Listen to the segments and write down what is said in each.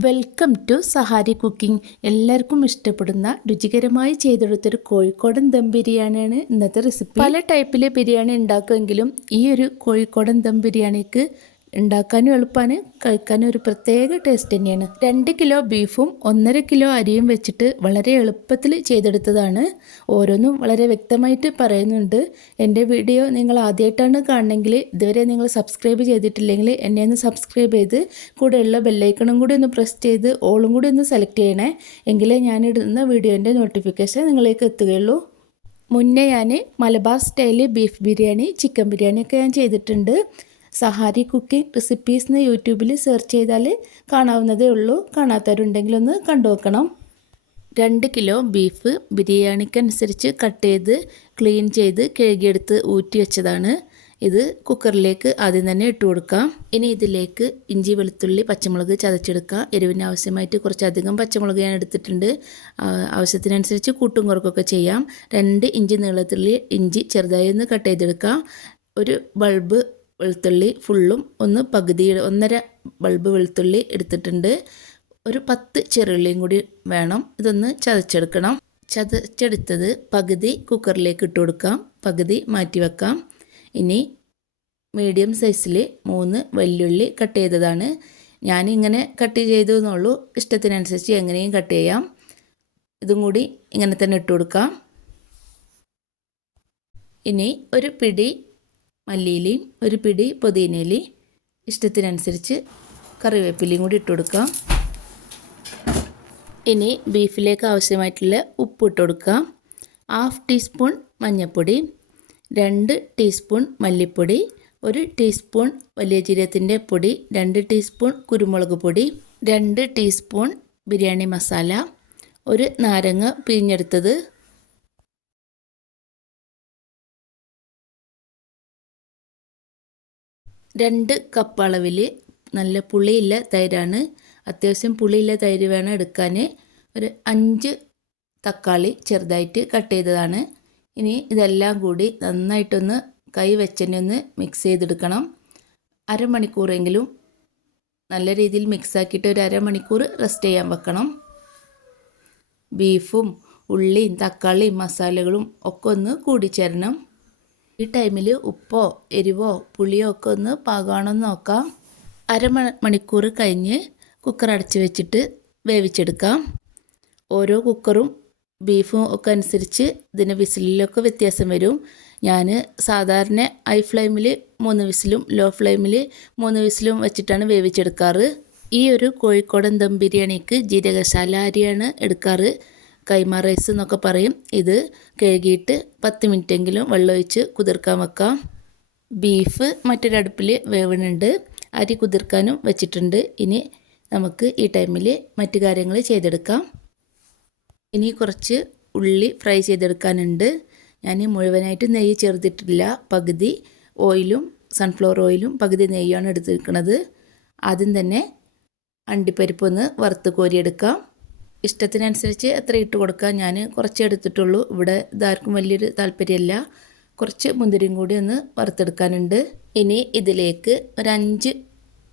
Welcome to Sahari cooking. എല്ലാവർക്കും ഇഷ്ടപ്പെടുന്ന രുചികരമായി ചെയ്തെടുത്തൊരു കോഴിക്കോടൻ ദം ബിരിയാണിയാണ് ഇന്നത്തെ റെസിപ്പി പല ടൈപ്പിലെ ബിരിയാണി ഉണ്ടാക്കുമെങ്കിലും ഈ ഒരു കോഴിക്കോടൻ ദം ബിരിയാണിക്ക് ഉണ്ടാക്കാനും എളുപ്പമാണ് കഴിക്കാനും ഒരു പ്രത്യേക ടേസ്റ്റ് തന്നെയാണ്. രണ്ട് കിലോ ബീഫും ഒന്നര കിലോ അരിയും വെച്ചിട്ട് വളരെ എളുപ്പത്തിൽ ചെയ്തെടുത്തതാണ്. ഓരോന്നും വളരെ വ്യക്തമായിട്ട് പറയുന്നുണ്ട്. എന്റെ വീഡിയോ നിങ്ങൾ ആദ്യമായിട്ടാണ് കാണണമെങ്കിൽ ഇതുവരെ നിങ്ങൾ സബ്സ്ക്രൈബ് ചെയ്തിട്ടില്ലെങ്കിൽ എന്നെ ഒന്ന് സബ്സ്ക്രൈബ് ചെയ്ത് കൂടെയുള്ള ബെല്ലൈക്കണും കൂടി ഒന്ന് പ്രസ് ചെയ്ത് ഓളും കൂടി ഒന്ന് സെലക്ട് ചെയ്യണേ. എങ്കിലേ ഞാനിടുന്ന വീഡിയോന്റെ നോട്ടിഫിക്കേഷൻ നിങ്ങളിലേക്ക് എത്തുകയുള്ളൂ. മുന്നേ ഞാൻ മലബാർ സ്റ്റൈലിൽ ബീഫ് ബിരിയാണി ചിക്കൻ ബിരിയാണിയൊക്കെ ഞാൻ ചെയ്തിട്ടുണ്ട്. സഹാരി കുക്കിംഗ് റെസിപ്പീസ് എന്ന് യൂട്യൂബിൽ സെർച്ച് ചെയ്താൽ കാണാവുന്നതേ ഉള്ളൂ. കാണാത്തവരുണ്ടെങ്കിൽ ഒന്ന് കണ്ടു നോക്കണം രണ്ട് കിലോ ബീഫ് ബിരിയാണിക്കനുസരിച്ച് കട്ട് ചെയ്ത് ക്ലീൻ ചെയ്ത് കഴുകിയെടുത്ത് ഊറ്റി വെച്ചതാണ്. ഇത് കുക്കറിലേക്ക് ആദ്യം തന്നെ ഇട്ട് കൊടുക്കാം. ഇനി ഇതിലേക്ക് ഇഞ്ചി വെളുത്തുള്ളി പച്ചമുളക് ചതച്ചെടുക്കാം. എരിവിന് ആവശ്യമായിട്ട് കുറച്ചധികം പച്ചമുളക് ഞാൻ എടുത്തിട്ടുണ്ട്. ആവശ്യത്തിനനുസരിച്ച് കൂട്ടും കുറക്കൊക്കെ ചെയ്യാം. രണ്ട് ഇഞ്ചി നീളത്തിൽ ഇഞ്ചി ചെറുതായി ഒന്ന് കട്ട് ചെയ്തെടുക്കാം. ഒരു ബൾബ് വെളുത്തുള്ളി ഫുള്ളും ഒന്ന് പകുതി ഒന്നര ബൾബ് വെളുത്തുള്ളി എടുത്തിട്ടുണ്ട്. ഒരു പത്ത് ചെറുള്ളിയും കൂടി വേണം. ഇതൊന്ന് ചതച്ചെടുക്കണം. ചതച്ചെടുത്തത് പകുതി കുക്കറിലേക്ക് ഇട്ട് കൊടുക്കാം. പകുതി മാറ്റി വെക്കാം. ഇനി മീഡിയം സൈസിൽ മൂന്ന് വെല്ലുള്ളി കട്ട് ചെയ്തതാണ്. ഞാൻ ഇങ്ങനെ കട്ട് ചെയ്തു എന്നുള്ളൂ. ഇഷ്ടത്തിനനുസരിച്ച് എങ്ങനെയും കട്ട് ചെയ്യാം. ഇതും കൂടി ഇങ്ങനെ തന്നെ ഇട്ട് കൊടുക്കാം. ഇനി ഒരു പിടി മല്ലിയിലയും ഒരു പിടി പുതിനയിലയും ഇഷ്ടത്തിനനുസരിച്ച് കറിവേപ്പിലയും കൂടി ഇട്ട് കൊടുക്കാം. ഇനി ബീഫിലേക്ക് ആവശ്യമായിട്ടുള്ള ഉപ്പ് ഇട്ട് കൊടുക്കാം. ഹാഫ് ടീസ്പൂൺ മഞ്ഞൾപ്പൊടി രണ്ട് ടീസ്പൂൺ മല്ലിപ്പൊടി ഒരു ടീസ്പൂൺ വലിയ ജീരകത്തിന്റെ പൊടി രണ്ട് ടീസ്പൂൺ കുരുമുളക് പൊടി രണ്ട് ടീസ്പൂൺ ബിരിയാണി മസാല ഒരു നാരങ്ങ പിഴിഞ്ഞെടുത്തത് രണ്ട് കപ്പ് അളവിൽ നല്ല പുളിയില്ല തൈരാണ്. അത്യാവശ്യം പുളിയില്ല തൈര് വേണം എടുക്കാൻ ഒരു അഞ്ച് തക്കാളി ചെറുതായിട്ട് കട്ട് ചെയ്തതാണ്. ഇനി ഇതെല്ലാം കൂടി നന്നായിട്ടൊന്ന് കൈ വെച്ചെന്നൊന്ന് ഒന്ന് മിക്സ് ചെയ്തെടുക്കണം. അരമണിക്കൂറെങ്കിലും നല്ല രീതിയിൽ മിക്സാക്കിയിട്ട് ഒരു അരമണിക്കൂർ റെസ്റ്റ് ചെയ്യാൻ വെക്കണം. ബീഫും ഉള്ളിയും തക്കാളിയും മസാലകളും ഒക്കെ ഒന്ന് കൂടിച്ചേരണം. ഈ ടൈമിൽ ഉപ്പോ എരിവോ പുളിയോ ഒക്കെ ഒന്ന് പാകമാണെന്ന് നോക്കാം. അരമ മണിക്കൂർ കഴിഞ്ഞ് കുക്കർ അടച്ച് വെച്ചിട്ട് വേവിച്ചെടുക്കാം. ഓരോ കുക്കറും ബീഫും ഒക്കെ അനുസരിച്ച് ഇതിന് വിസിലിലൊക്കെ വ്യത്യാസം വരും. ഞാൻ സാധാരണ ഹൈ ഫ്ലെയിമിൽ മൂന്ന് വിസിലും ലോ ഫ്ലെയിമിൽ മൂന്ന് വിസിലും വെച്ചിട്ടാണ് വേവിച്ചെടുക്കാറ്. ഈ ഒരു കോഴിക്കോടൻ ദം ബിരിയാണിക്ക് ജീരകശാല അരിയാണ് എടുക്കാറ്. കൈമ റൈസ് എന്നൊക്കെ പറയും. ഇത് കഴുകിയിട്ട് പത്ത് മിനിറ്റെങ്കിലും വെള്ളമൊഴിച്ച് കുതിർക്കാൻ വെക്കാം. ബീഫ് മറ്റൊരടുപ്പിൽ വേവണുണ്ട്. അരി കുതിർക്കാനും വെച്ചിട്ടുണ്ട്. ഇനി നമുക്ക് ഈ ടൈമിൽ മറ്റു കാര്യങ്ങൾ ചെയ്തെടുക്കാം. ഇനി കുറച്ച് ഉള്ളി ഫ്രൈ ചെയ്തെടുക്കാനുണ്ട്. ഞാൻ മുഴുവനായിട്ട് നെയ്യ് ചേർത്തിട്ടില്ല. പകുതി ഓയിലും സൺഫ്ലവർ ഓയിലും പകുതി നെയ്യാണ് എടുത്തിരിക്കുന്നത് ആദ്യം തന്നെ അണ്ടിപ്പരിപ്പൊന്ന് വറുത്ത് കോരിയെടുക്കാം. ഇഷ്ടത്തിനനുസരിച്ച് എത്ര ഇട്ട് കൊടുക്കാം ഞാൻ കുറച്ച് എടുത്തിട്ടുള്ളൂ. ഇവിടെ ഇതാർക്കും വലിയൊരു താല്പര്യമില്ല. കുറച്ച് മുന്തിരിയും കൂടി ഒന്ന് വറുത്തെടുക്കാനുണ്ട്. ഇനി ഇതിലേക്ക് ഒരു അഞ്ച്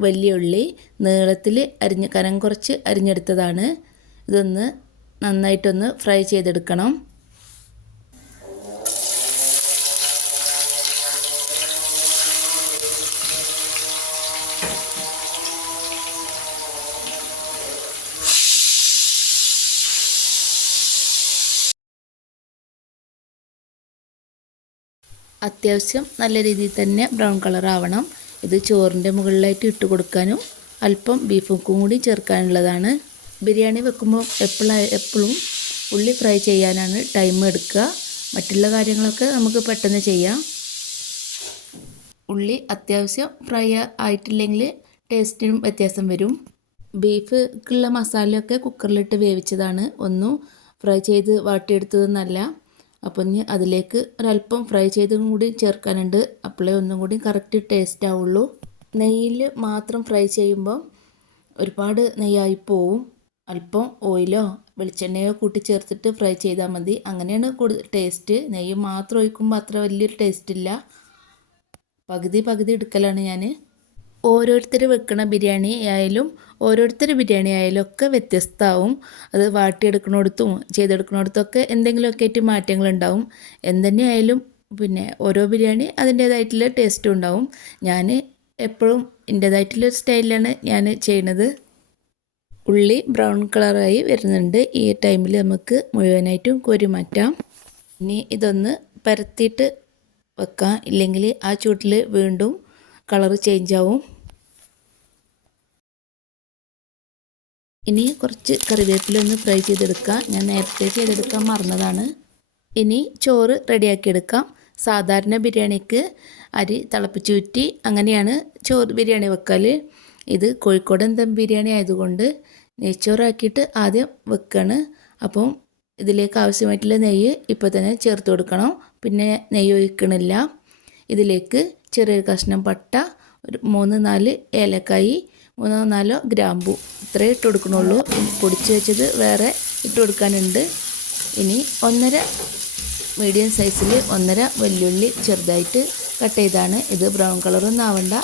വലിയ ഉള്ളി നീളത്തിൽ അരിഞ്ഞ് കനം കുറച്ച് അരിഞ്ഞെടുത്തതാണ്. ഇതൊന്ന് നന്നായിട്ടൊന്ന് ഫ്രൈ ചെയ്തെടുക്കണം. അത്യാവശ്യം നല്ല രീതിയിൽ തന്നെ ബ്രൗൺ കളർ ആവണം. ഇത് ചോറിന്റെ മുകളിലായിട്ട് ഇട്ട് കൊടുക്കാനും അല്പം ബീഫും കൂടി ചേർക്കാനുള്ളതാണ്. ബിരിയാണി വെക്കുമ്പോൾ എപ്പോഴും എപ്പോഴും ഉള്ളി ഫ്രൈ ചെയ്യാനാണ് ടൈം എടുക്കുക. മറ്റുള്ള കാര്യങ്ങളൊക്കെ നമുക്ക് പെട്ടെന്ന് ചെയ്യാം. ഉള്ളി അത്യാവശ്യം ഫ്രൈ ആയിട്ടില്ലെങ്കിൽ ടേസ്റ്റിനും വ്യത്യാസം വരും. ബീഫ്ക്കുള്ള മസാലയൊക്കെ കുക്കറിലിട്ട് വേവിച്ചതാണ്. ഒന്നും ഫ്രൈ ചെയ്ത് വാട്ടിയെടുത്തതെന്നല്ല. അപ്പോൾ ഇനി അതിലേക്ക് ഒരല്പം ഫ്രൈ ചെയ്തും കൂടി ചേർക്കാനുണ്ട്. അപ്പോളേ ഒന്നും കൂടി കറക്റ്റ് ടേസ്റ്റ് ആവുള്ളൂ. നെയ്യിൽ മാത്രം ഫ്രൈ ചെയ്യുമ്പം ഒരുപാട് നെയ്യായി പോവും. അല്പം ഓയിലോ വെളിച്ചെണ്ണയോ കൂട്ടി ചേർത്തിട്ട് ഫ്രൈ ചെയ്താൽ മതി. അങ്ങനെയാണ് കൂടുതൽ ടേസ്റ്റ് നെയ്യ് മാത്രം ഒഴിക്കുമ്പോൾ അത്ര വലിയൊരു ടേസ്റ്റ് ഇല്ല. പകുതി പകുതി എടുക്കലാണ് ഞാൻ ഓരോരുത്തർ വെക്കണ ബിരിയാണി ആയാലും ഓരോരുത്തർ ബിരിയാണി ആയാലും ഒക്കെ വ്യത്യസ്തമാവും അത് വാട്ടിയെടുക്കണടത്തും ചെയ്തെടുക്കണടത്തും ഒക്കെ എന്തെങ്കിലുമൊക്കെ ആയിട്ട് മാറ്റങ്ങളുണ്ടാവും. എന്തെന്നെ ആയാലും പിന്നെ ഓരോ ബിരിയാണി അതിന്റേതായിട്ടുള്ള ടേസ്റ്റും ഉണ്ടാവും. ഞാൻ എപ്പോഴും എന്റേതായിട്ടുള്ള സ്റ്റൈലിലാണ് ഞാൻ ചെയ്യണത്. ഉള്ളി ബ്രൗൺ കളറായി വരുന്നുണ്ട്. ഈ ടൈമിൽ നമുക്ക് മുഴുവനായിട്ടും കോരി മാറ്റാം. ഇനി ഇതൊന്ന് പരത്തിയിട്ട് വെക്കാം. ഇല്ലെങ്കിൽ ആ ചൂട്ടിൽ വീണ്ടും കളറ് ചേഞ്ച് ആവും. ഇനി കുറച്ച് കറിവേപ്പില ഒന്ന് ഫ്രൈ ചെയ്തെടുക്കാം. ഞാൻ നേരത്തെ ചെയ്തെടുക്കാൻ മറന്നതാണ്. ഇനി ചോറ് റെഡിയാക്കിയെടുക്കാം. സാധാരണ ബിരിയാണിക്ക് അരി തിളപ്പിച്ചൂറ്റി അങ്ങനെയാണ് ചോറ് ബിരിയാണി വെക്കൽ ഇത് കോഴിക്കോടൻ ദം ബിരിയാണി ആയതുകൊണ്ട് നെയ്ച്ചോറാക്കിയിട്ട് ആദ്യം വെക്കാണ്. അപ്പം ഇതിലേക്ക് ആവശ്യമായിട്ടുള്ള നെയ്യ് ഇപ്പോൾ തന്നെ ചേർത്ത് കൊടുക്കണം. പിന്നെ നെയ്യ് ഒഴിക്കണില്ല. ഇതിലേക്ക് ചെറിയൊരു കഷ്ണം പട്ട ഒരു മൂന്ന് നാല് ഏലക്കായി മൂന്നോ നാലോ ഗ്രാമ്പു. ഇത്രേ ഇട്ട് കൊടുക്കണുള്ളൂ. പൊടിച്ച് വെച്ചത് വേറെ ഇട്ട് കൊടുക്കാനുണ്ട്. ഇനി ഒന്നര മീഡിയം സൈസിൽ ഒന്നര വെല്ലുള്ളി ചെറുതായിട്ട് കട്ട് ചെയ്താണ്. ഇത് ബ്രൗൺ കളറൊന്നും ആവണ്ട.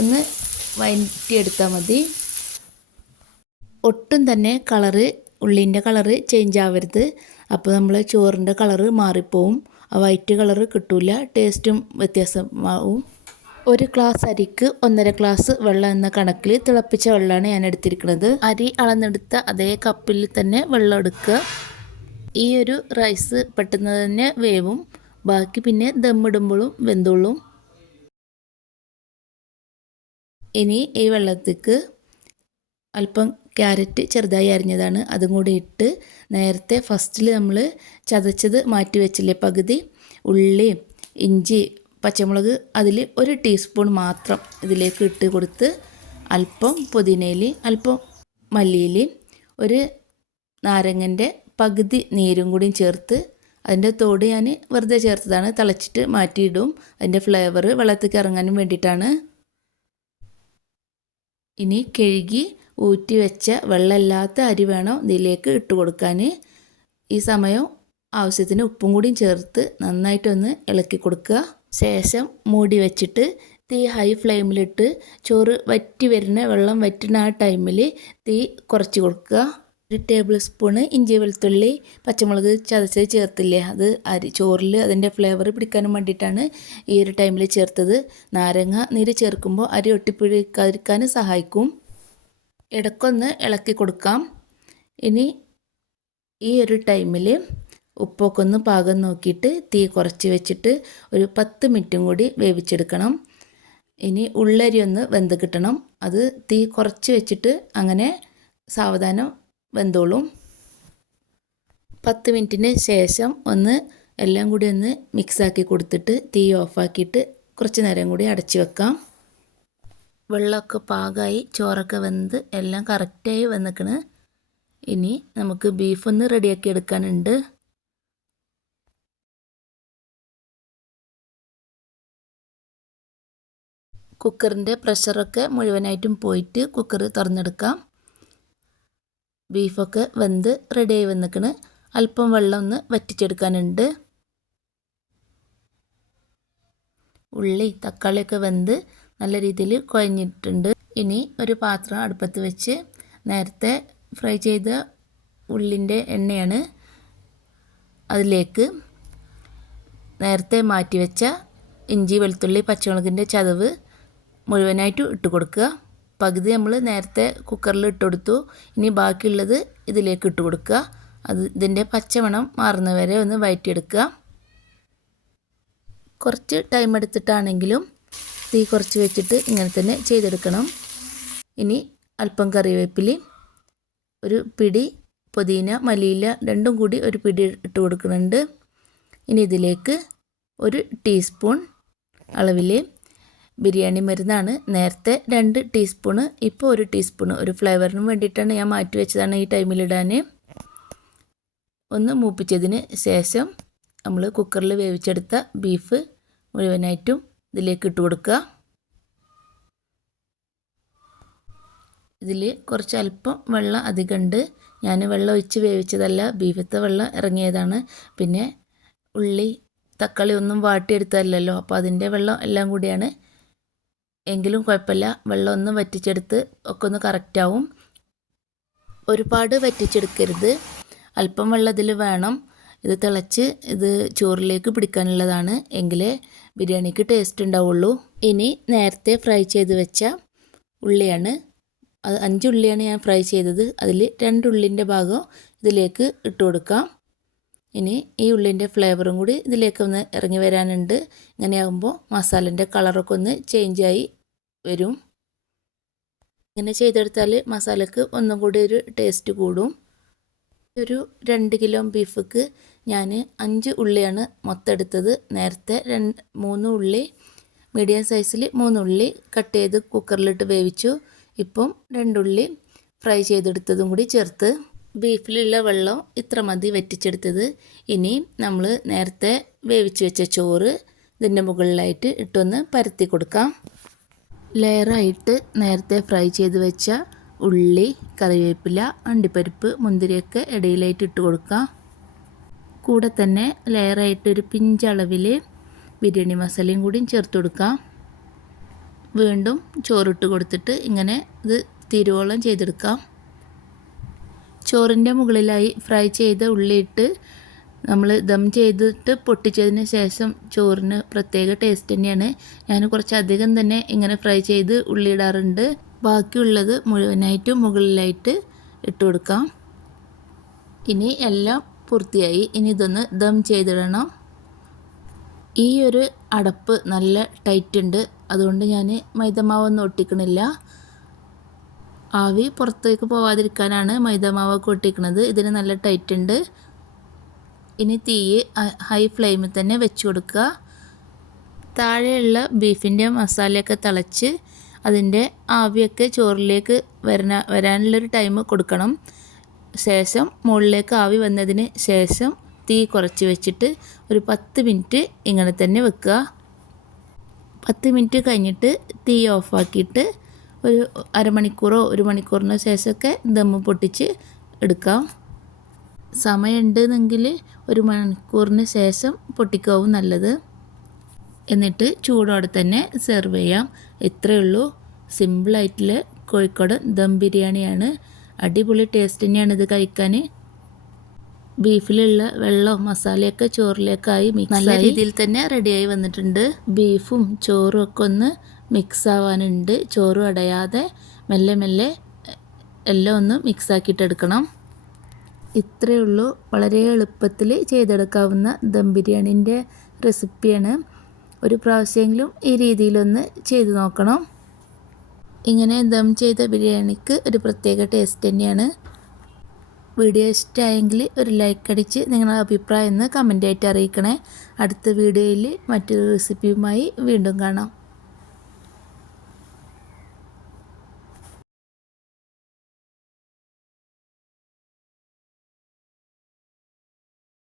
ഒന്ന് വഴറ്റിയെടുത്താൽ മതി. ഒട്ടും തന്നെ കളറ് ഉള്ളിന്റെ കളറ് ചേഞ്ച് ആവരുത്. അപ്പോൾ നമ്മൾ ചോറിന്റെ കളറ് മാറിപ്പോവും. ആ വൈറ്റ് കളറ് കിട്ടില്ല ടേസ്റ്റും വ്യത്യാസമാവും. ഒരു ഗ്ലാസ് അരിക്ക് ഒന്നര ഗ്ലാസ് വെള്ളം എന്ന കണക്കിൽ തിളപ്പിച്ച വെള്ളമാണ് ഞാൻ എടുത്തിരിക്കുന്നത്. അരി അളന്നെടുത്ത അതേ കപ്പിൽ തന്നെ വെള്ളം എടുക്കുക. ഈ ഒരു റൈസ് പെട്ടെന്ന് തന്നെ വേവും. ബാക്കി പിന്നെ ദമ്മിടുമ്പോഴും വെന്തുള്ളും ഇനി ഈ വെള്ളത്തേക്ക് അല്പം ക്യാരറ്റ് ചെറുതായി അരിഞ്ഞതാണ്. അതും കൂടി ഇട്ട് നേരത്തെ ഫസ്റ്റിൽ നമ്മൾ ചതച്ചത് മാറ്റി വെച്ചില്ലേ പകുതി? ഉള്ളി ഇഞ്ചി പച്ചമുളക് അതിൽ ഒരു ടീസ്പൂൺ മാത്രം ഇതിലേക്ക് ഇട്ട് കൊടുത്ത് അല്പം പുതിനയിൽ അല്പം മല്ലിയിൽ ഒരു നാരങ്ങന്റെ പകുതി നീരും കൂടി ചേർത്ത് അതിന്റെ തോട് ഞാൻ വെറുതെ ചേർത്തതാണ്. തിളച്ചിട്ട് മാറ്റിയിടും. അതിന്റെ ഫ്ലേവർ വെള്ളത്തേക്ക് ഇറങ്ങാനും വേണ്ടിയിട്ടാണ്. ഇനി കഴുകി ഊറ്റി വെച്ച വെള്ളമില്ലാത്ത അരി വേണം ഇതിലേക്ക് ഇട്ട് കൊടുക്കാൻ. ഈ സമയം ആവശ്യത്തിന് ഉപ്പും കൂടിയും ചേർത്ത് നന്നായിട്ടൊന്ന് ഇളക്കി കൊടുക്കുക. ശേഷം മൂടി വെച്ചിട്ട് തീ ഹൈ ഫ്ലെയിമിലിട്ട് ചോറ് വറ്റി വരുന്ന വെള്ളം വറ്റുന്ന ആ ടൈമിൽ തീ കുറച്ച് കൊടുക്കുക. ഒരു ടേബിൾ സ്പൂണ് ഇഞ്ചി വെളുത്തുള്ളി പച്ചമുളക് ചതച്ചത് ചേർത്തില്ലേ? അത് അരി ചോറിൽ അതിന്റെ ഫ്ലേവർ പിടിക്കാനും വേണ്ടിയിട്ടാണ് ഈ ഒരു ടൈമിൽ ചേർത്തത്. നാരങ്ങ നീര് ചേർക്കുമ്പോൾ അരി ഒട്ടിപ്പിടിക്കാതിരിക്കാൻ സഹായിക്കും. ഇടക്കൊന്ന് ഇളക്കി കൊടുക്കാം. ഇനി ഈ ഒരു ടൈമിൽ ഉപ്പൊക്കെ ഒന്ന് പാകം നോക്കിയിട്ട് തീ കുറച്ച് വെച്ചിട്ട് ഒരു പത്ത് മിനിറ്റും കൂടി വേവിച്ചെടുക്കണം. ഇനി ഉള്ളരി ഒന്ന് വെന്ത് കിട്ടണം. അത് തീ കുറച്ച് വെച്ചിട്ട് അങ്ങനെ സാവധാനം വെന്തോളും. പത്ത് മിനിറ്റിന് ശേഷം ഒന്ന് എല്ലാം കൂടി ഒന്ന് മിക്സാക്കി കൊടുത്തിട്ട് തീ ഓഫാക്കിയിട്ട് കുറച്ച് നേരം കൂടി അടച്ചു വെക്കാം. വെള്ളമൊക്കെ പാകമായി ചോറൊക്കെ വെന്ത് എല്ലാം കറക്റ്റായി വന്നിക്കണ്. ഇനി നമുക്ക് ബീഫ് ഒന്ന് റെഡിയാക്കി എടുക്കാനുണ്ട്. കുക്കറിന്റെ പ്രഷറൊക്കെ മുഴുവനായിട്ടും പോയിട്ട് കുക്കർ തുറന്നെടുക്കാം. ബീഫൊക്കെ വെന്ത് റെഡിയായി വന്നിക്കണ്. അല്പം വെള്ളം ഒന്ന് വറ്റിച്ചെടുക്കാനുണ്ട്. ഉള്ളി തക്കാളിയൊക്കെ വെന്ത് നല്ല രീതിയിൽ കുഴഞ്ഞിട്ടുണ്ട്. ഇനി ഒരു പാത്രം അടുപ്പത്ത് വെച്ച് നേരത്തെ ഫ്രൈ ചെയ്ത ഉള്ളിന്റെ എണ്ണയാണ് അതിലേക്ക് നേരത്തെ മാറ്റി വെച്ച ഇഞ്ചി വെളുത്തുള്ളി പച്ചമുളകിന്റെ ചതവ് മുഴുവനായിട്ട് ഇട്ട് കൊടുക്കുക. പകുതി നമ്മൾ നേരത്തെ കുക്കറിൽ ഇട്ട് കൊടുത്തു ഇനി ബാക്കിയുള്ളത് ഇതിലേക്ക് ഇട്ട് കൊടുക്കുക. അത് ഇതിന്റെ പച്ചമണം മാറുന്നവരെ ഒന്ന് വയറ്റിയെടുക്കുക. കുറച്ച് ടൈം എടുത്തിട്ടാണെങ്കിലും തീ കുറച്ച് വെച്ചിട്ട് ഇങ്ങനെ തന്നെ ചെയ്തെടുക്കണം. ഇനി അല്പം കറിവേപ്പിലി ഒരു പിടി പുതിന മലിയില രണ്ടും കൂടി ഒരു പിടി ഇട്ട് കൊടുക്കുന്നുണ്ട്. ഇനി ഇതിലേക്ക് ഒരു ടീസ്പൂൺ അളവിൽ ബിരിയാണി മരുന്നാണ്. നേരത്തെ രണ്ട് ടീസ്പൂണ് ഇപ്പോൾ ഒരു ടീസ്പൂണ്. ഒരു ഫ്ലേവറിന് വേണ്ടിയിട്ടാണ് ഞാൻ മാറ്റി വെച്ചതാണ് ഈ ടൈമിലിടാൻ ഒന്ന് മൂപ്പിച്ചതിന് ശേഷം നമ്മൾ കുക്കറിൽ വേവിച്ചെടുത്ത ബീഫ് മുഴുവനായിട്ടും ഇതിലേക്ക് ഇട്ട് കൊടുക്കുക. ഇതിൽ കുറച്ച് അല്പം വെള്ളം അധികമുണ്ട് ഞാൻ വെള്ളം ഒഴിച്ച് വേവിച്ചതല്ല ബീഫത്തെ വെള്ളം ഇറങ്ങിയതാണ്. പിന്നെ ഉള്ളി തക്കാളി ഒന്നും വാട്ടിയെടുത്തതല്ലല്ലോ. അപ്പോൾ അതിന്റെ വെള്ളം എല്ലാം കൂടിയാണ് എങ്കിലും കുഴപ്പമില്ല. വെള്ളം ഒന്ന് വറ്റിച്ചെടുത്ത് ഒക്കെ ഒന്ന് കറക്റ്റാവും ഒരുപാട് വറ്റിച്ചെടുക്കരുത്. അല്പം വെള്ളം ഇതിൽ വേണം. ഇത് തിളച്ച് ഇത് ചോറിലേക്ക് പിടിക്കാനുള്ളതാണ്. എങ്കിലേ ബിരിയാണിക്ക് ടേസ്റ്റ് ഉണ്ടാവുള്ളൂ. ഇനി നേരത്തെ ഫ്രൈ ചെയ്ത് വെച്ച ഉള്ളിയാണ്. അത് അഞ്ച് ഉള്ളിയാണ് ഞാൻ ഫ്രൈ ചെയ്തത്. അതിൽ രണ്ട് ഉള്ളിന്റെ ഭാഗം ഇതിലേക്ക് ഇട്ട് കൊടുക്കാം. ഇനി ഈ ഉള്ളിന്റെ ഫ്ലേവറും കൂടി ഇതിലേക്ക് ഒന്ന് ഇറങ്ങി വരാനുണ്ട്. ഇങ്ങനെയാകുമ്പോൾ മസാലന്റെ കളറൊക്കെ ഒന്ന് ചേഞ്ചായി വരും. ഇങ്ങനെ ചെയ്തെടുത്താൽ മസാലക്ക് ഒന്നും കൂടി ഒരു ടേസ്റ്റ് കൂടും. ഒരു രണ്ട് കിലോ ബീഫ്ക്ക് ഞാൻ അഞ്ച് ഉള്ളിയാണ് മൊത്തം എടുത്തത്. നേരത്തെ രണ്ട് മൂന്ന് ഉള്ളി മീഡിയം സൈസിൽ മൂന്ന് ഉള്ളി കട്ട് ചെയ്ത് കുക്കറിലിട്ട് വേവിച്ചു. ഇപ്പം രണ്ടുള്ളി ഫ്രൈ ചെയ്തെടുത്തതും കൂടി ചേർത്ത് ബീഫിലുള്ള വെള്ളം ഇത്ര മതി വറ്റിച്ചെടുത്തത്. ഇനി നമ്മൾ നേരത്തെ വേവിച്ച് വെച്ച ചോറ് ഇതിന്റെ മുകളിലായിട്ട് ഇട്ടൊന്ന് പരത്തി കൊടുക്കാം. ലെയറായിട്ട് നേരത്തെ ഫ്രൈ ചെയ്ത് വെച്ച ഉള്ളി കറിവേപ്പില അണ്ടിപ്പരിപ്പ് മുന്തിരിയൊക്കെ ഇടയിലായിട്ട് ഇട്ട് കൊടുക്കാം. കൂടെ തന്നെ ലെയറായിട്ട് ഒരു പിഞ്ചളവിൽ ബിരിയാണി മസാലയും കൂടിയും ചേർത്ത് കൊടുക്കാം. വീണ്ടും ചോറിട്ട് കൊടുത്തിട്ട് ഇങ്ങനെ ഇത് തിരുവോളം ചെയ്തെടുക്കാം. ചോറിന്റെ മുകളിലായി ഫ്രൈ ചെയ്ത ഉള്ളിയിട്ട് നമ്മൾ ദം ചെയ്തിട്ട് പൊട്ടിച്ചതിന് ശേഷം ചോറിന് പ്രത്യേക ടേസ്റ്റ് തന്നെയാണ്. ഞാൻ കുറച്ചധികം തന്നെ ഇങ്ങനെ ഫ്രൈ ചെയ്ത് ഉള്ളിയിടാറുണ്ട്. ബാക്കിയുള്ളത് മുഴുവനായിട്ട് മുകളിലായിട്ട് ഇട്ട് കൊടുക്കാം. ഇനി എല്ലാം പൂർത്തിയായി. ഇനി ഇതൊന്ന് ദം ചെയ്തിടണം. ഈ ഒരു അടപ്പ് നല്ല ടൈറ്റ് ഉണ്ട്. അതുകൊണ്ട് ഞാൻ മൈദമാവൊന്നും ഒട്ടിക്കണില്ല. ആവി പുറത്തേക്ക് പോവാതിരിക്കാനാണ് മൈദമാവൊക്കെ ഒട്ടിക്കുന്നത് ഇതിന് നല്ല ടൈറ്റ് ഉണ്ട്. ഇനി തീ ഹൈ ഫ്ലെയിമിൽ തന്നെ വെച്ച് കൊടുക്കുക. താഴെയുള്ള ബീഫിന്റെ മസാലയൊക്കെ തിളച്ച് അതിന്റെ ആവിയൊക്കെ ചോറിലേക്ക് വരണ വരാനുള്ളൊരു ടൈം കൊടുക്കണം. ശേഷം മുകളിലേക്ക് ആവി വന്നതിന് ശേഷം തീ കുറച്ച് വെച്ചിട്ട് ഒരു പത്ത് മിനിറ്റ് ഇങ്ങനെ തന്നെ വെക്കുക. പത്ത് മിനിറ്റ് കഴിഞ്ഞിട്ട് തീ ഓഫാക്കിയിട്ട് ഒരു അരമണിക്കൂറോ ഒരു മണിക്കൂറിനോ ശേഷമൊക്കെ ദമ്മ് പൊട്ടിച്ച് എടുക്കാം. സമയമുണ്ടെന്നെങ്കിൽ ഒരു മണിക്കൂറിന് ശേഷം പൊട്ടിക്കാവും നല്ലത്. എന്നിട്ട് ചൂടോടെ തന്നെ സെർവ് ചെയ്യാം. ഇത്രയേ ഉള്ളൂ. സിമ്പിളായിട്ടുള്ള കോഴിക്കോട് ദം ബിരിയാണിയാണ്. അടിപൊളി ടേസ്റ്റ് തന്നെയാണ് ഇത് കഴിക്കാൻ. ബീഫിലുള്ള വെള്ളവും മസാലയൊക്കെ ചോറിലേക്കായി മിക്സ് നല്ല രീതിയിൽ തന്നെ റെഡിയായി വന്നിട്ടുണ്ട്. ബീഫും ചോറും ഒക്കെ ഒന്ന് മിക്സ് ആവാനുണ്ട്. ചോറും അടയാതെ മെല്ലെ മെല്ലെ എല്ലാം ഒന്ന് മിക്സ് ആക്കിയിട്ടെടുക്കണം ഇത്രയേ ഉള്ളൂ. വളരെ എളുപ്പത്തിൽ ചെയ്തെടുക്കാവുന്ന ദം ബിരിയാണിന്റെ റെസിപ്പിയാണ്. ഒരു പ്രാവശ്യമെങ്കിലും ഈ രീതിയിലൊന്ന് ചെയ്തു നോക്കണം. ഇങ്ങനെ ദം ചെയ്ത ബിരിയാണിക്ക് ഒരു പ്രത്യേക ടേസ്റ്റ് തന്നെയാണ്. വീഡിയോ ഇഷ്ടമായെങ്കിൽ ഒരു ലൈക്ക് അടിച്ച് നിങ്ങളുടെ അഭിപ്രായം ഒന്ന് കമന്റായിട്ട് അറിയിക്കണേ. അടുത്ത വീഡിയോയിൽ മറ്റൊരു റെസിപ്പിയുമായി വീണ്ടും കാണാം.